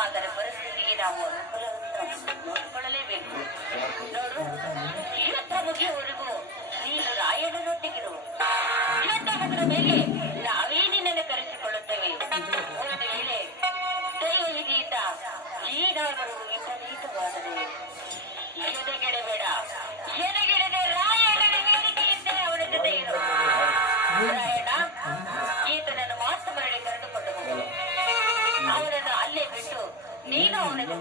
ಆದರೆ ಪರಿಸ್ಥಿತಿಗೆ ನಾವು ಅನುಕೂಲವನ್ನು ನೋಡಿಕೊಳ್ಳಲೇಬೇಕು. ನೋಡು ಯುದ್ಧ ಮುಗಿಯುವವರೆಗೂ ನೀನು ರಾಯಣನೊಟ್ಟಿಗಿರು. ಇವತ್ತ ಮುಗಿದ ಮೇಲೆ ನಾವೇ ನಿನ್ನನ್ನು ಕರೆಸಿಕೊಳ್ಳುತ್ತೇವೆ. ಒಂದು ವೇಳೆ ದೈವ ವಿಧಿಯಿಂದ ಈಗಾದರೂ ವಿಪರೀತವಾದರೆ, ಎದೆಗೆಡಬೇಡ, ಎದೆಗೆಡದೆ ರಾಯಣ್ಣನ ವೇದಿಕೆಯಿಂದ ಅವನ ಜೊತೆ ಇರು ರಾಯಣ್ಣ நீனும் அவனுக்கு